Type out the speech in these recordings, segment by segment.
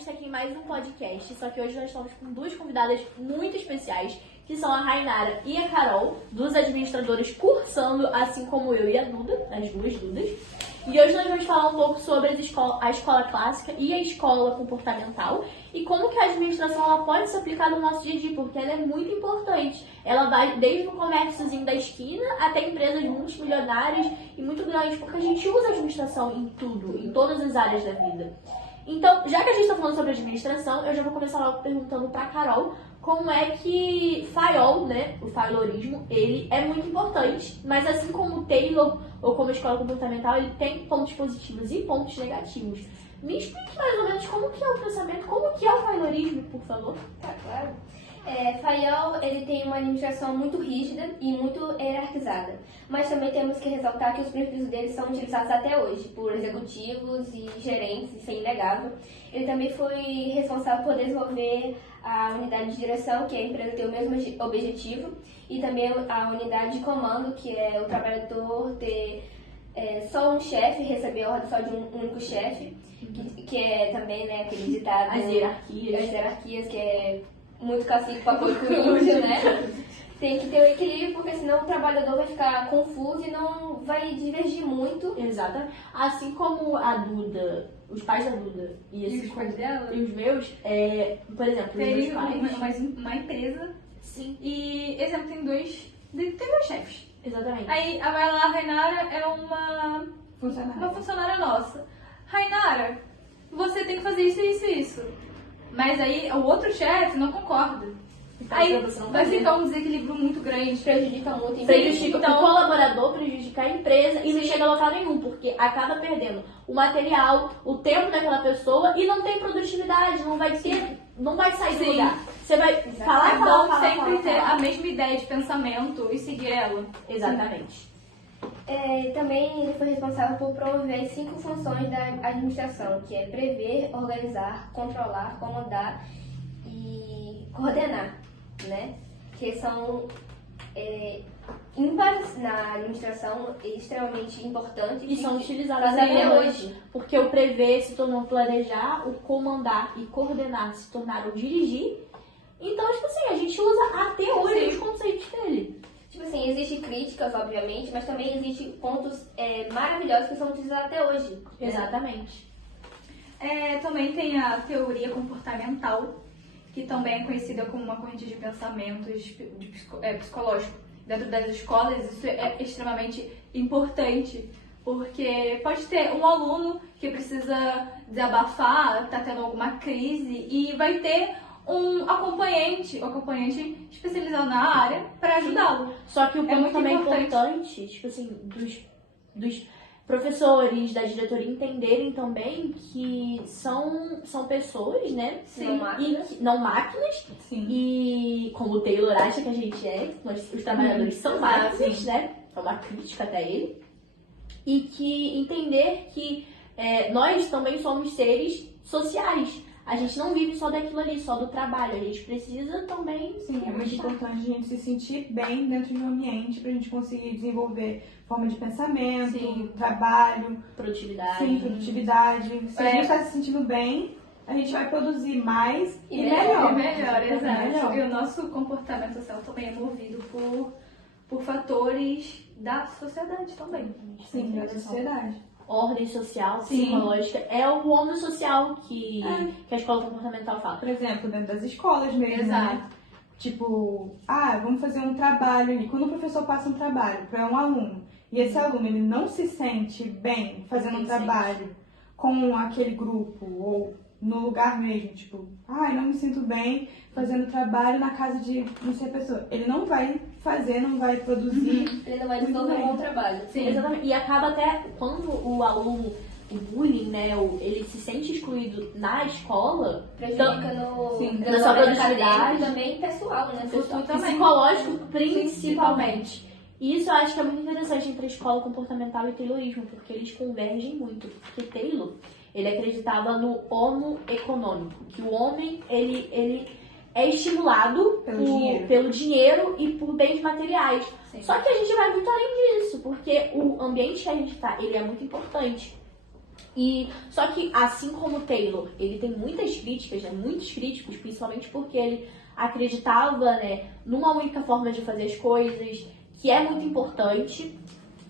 gente tá aqui em mais um podcast, só que hoje nós estamos com duas convidadas muito especiais, que são a Rainara e a Carol, duas administradoras cursando, assim como eu e a Duda, as duas Dudas. E hoje nós vamos falar um pouco sobre a escola clássica e a escola comportamental e como que a administração ela pode se aplicar no nosso dia a dia, porque ela é muito importante. Ela vai desde o comérciozinho da esquina até empresas multimilionárias e muito grandes, porque a gente usa a administração em tudo, em todas as áreas da vida. Então, já que a gente está falando sobre administração, eu já vou começar logo perguntando para a Carol como é que FAIOL, né, o Failorismo, ele é muito importante, mas assim como o Taylor ou como a escola comportamental, ele tem pontos positivos e pontos negativos. Me explique mais ou menos como que é o pensamento, como que é o Failorismo, por favor. Tá, claro. FAIOL, ele tem uma administração muito rígida e muito hierarquizada, mas também temos que ressaltar que os princípios dele são utilizados até hoje por executivos e gerentes, isso é inegável. Ele também foi responsável por desenvolver a unidade de direção, que a empresa tem o mesmo objetivo, e também a unidade de comando, que é o trabalhador ter só um chefe, receber ordem só de um único chefe, que é também, né, aquele ditado... As hierarquias, que é muito cacique para coruja, né? Tem que ter o equilíbrio, porque senão o trabalhador vai ficar confuso e não vai divergir muito. Exatamente. Assim como a Duda, os pais da Duda E os pais dela? e os meus, por exemplo, os meus Teria pais... uma empresa. Sim, E, exemplo, tem dois chefes. exatamente. Aí vai lá, a Rainara é uma funcionária nossa. Rainara, você tem que fazer isso, isso e isso. Mas aí o outro chefe não concorda. Então, Aí você não vai fazer. ficar um desequilíbrio muito grande. Prejudica muito. Prejudica Então- o colaborador, prejudica a empresa e não Sim. chega a local nenhum, porque acaba perdendo o material, o tempo daquela pessoa e não tem produtividade, não vai sair do Sim. lugar. Você vai falar, É bom falar, sempre ter falar. a mesma ideia de pensamento e seguir ela. Exatamente. Também ele foi responsável por promover as 5 funções da administração, que é prever, organizar, controlar, comandar e coordenar, né? Que são ímpares na administração, extremamente importantes. E são utilizadas Mas até até hoje. Porque o prever se tornou planejar, o comandar e coordenar se tornaram dirigir. Então, tipo assim, a gente usa até hoje os conceitos dele. Tipo assim, existem críticas, obviamente, mas também existem pontos maravilhosos que são utilizados até hoje. né? Exatamente. Também tem a teoria comportamental, que também é conhecida como uma corrente de pensamentos psicológico. Dentro das escolas, isso é extremamente importante, porque pode ter um aluno que precisa desabafar, está tendo alguma crise, e vai ter um acompanhante especializado na área para ajudá-lo. Só que o ponto muito também importante. importante, tipo assim, dos professores, da diretoria entenderem também que são pessoas, né? Sim. Não máquinas. Sim. E como o Taylor acha que a gente é, os trabalhadores são máquinas, sim. né? É uma crítica até ele. E que entender que nós também somos seres sociais. A gente não vive só daquilo ali, só do trabalho. A gente precisa também... Sim, é muito importante a gente se sentir bem dentro de um ambiente pra gente conseguir desenvolver forma de pensamento, Sim. trabalho, Produtividade. sim, produtividade. Se a gente está se sentindo bem, a gente vai produzir mais e melhor. Exato. Melhor. E o nosso comportamento social também é movido por fatores da sociedade também. Sim, da sociedade. Ordem social, Sim. psicológica. É o homem social que a escola comportamental fala. Por exemplo, dentro das escolas mesmo, Exato. né? Tipo, vamos fazer um trabalho ali. Quando o professor passa um trabalho para um aluno, e esse aluno ele não se sente bem fazendo um Sim, trabalho com aquele grupo, ou no lugar mesmo, tipo, não me sinto bem fazendo trabalho na casa de não sei a pessoa. Ele não vai fazer, não vai produzir. Ele não vai desenvolver um bom trabalho. Sim. Exatamente. E acaba até quando o aluno, o bullying, né, ele se sente excluído na escola, Prejudica no Sim, na sua desenvolvimento produtividade. acadêmico e também pessoal, né? Pessoal. psicológico principalmente. E isso eu acho que é muito interessante entre a escola comportamental e o Taylorismo, porque eles convergem muito. Porque Taylor, ele acreditava no homo econômico, que o homem, ele é estimulado pelo dinheiro e por bens materiais. Sim. Só que a gente vai muito além disso, porque o ambiente que a gente está, ele é muito importante. E só que, assim como o Taylor, ele tem muitas críticas, né, muitos críticos, principalmente porque ele acreditava, né, numa única forma de fazer as coisas, que é muito importante,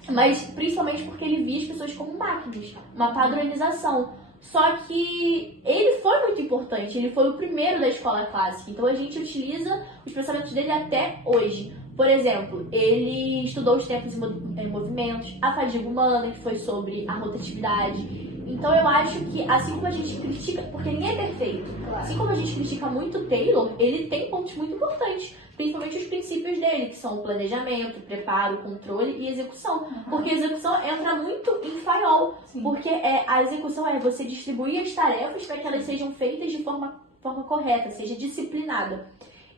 mas principalmente porque ele via as pessoas como máquinas, uma padronização. Só que ele foi muito importante, ele foi o primeiro da escola clássica, então a gente utiliza os pensamentos dele até hoje. Por exemplo, ele estudou os tempos em movimentos, a fadiga humana, que foi sobre a rotatividade. Então eu acho que, assim como a gente critica, porque ninguém é perfeito, assim como a gente critica muito o Taylor, ele tem pontos muito importantes, principalmente os princípios dele, que são o planejamento, preparo, controle e execução. Porque a execução entra muito em Fayol, porque a execução é você distribuir as tarefas para que elas sejam feitas de forma correta, seja disciplinada.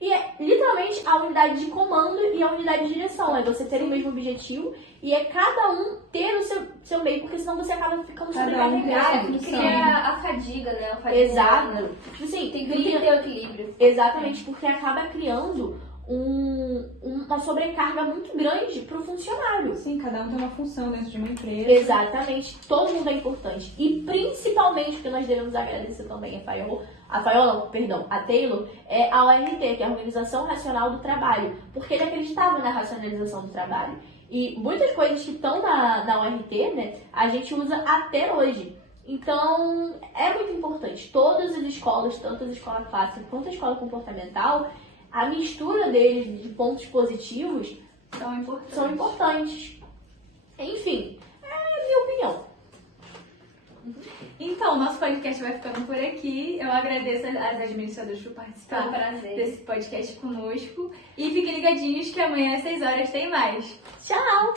E é literalmente a unidade de comando e a unidade de direção. É você ter o mesmo objetivo e é cada um ter o seu meio, porque senão você acaba ficando sobrecarregado. Cria a fadiga, né? A fadiga Exato. Tipo assim, tem que ter o equilíbrio. Exatamente, porque acaba criando uma sobrecarga muito grande pro funcionário. Sim, cada um tem uma função dentro de uma empresa. Exatamente, todo mundo é importante. E principalmente, que nós devemos agradecer também a Taylor, é a ORT, que é a Organização Racional do Trabalho, porque ele acreditava na racionalização do trabalho. E muitas coisas que estão na ORT, né, a gente usa até hoje. Então, é muito importante. Todas as escolas, tanto a escola clássica quanto a escola comportamental, a mistura deles de pontos positivos são importantes. Enfim, é a minha opinião. Então, nosso podcast vai ficando por aqui. Eu agradeço às administradoras por participar desse podcast conosco. E fiquem ligadinhos que amanhã às 6 horas tem mais. Tchau!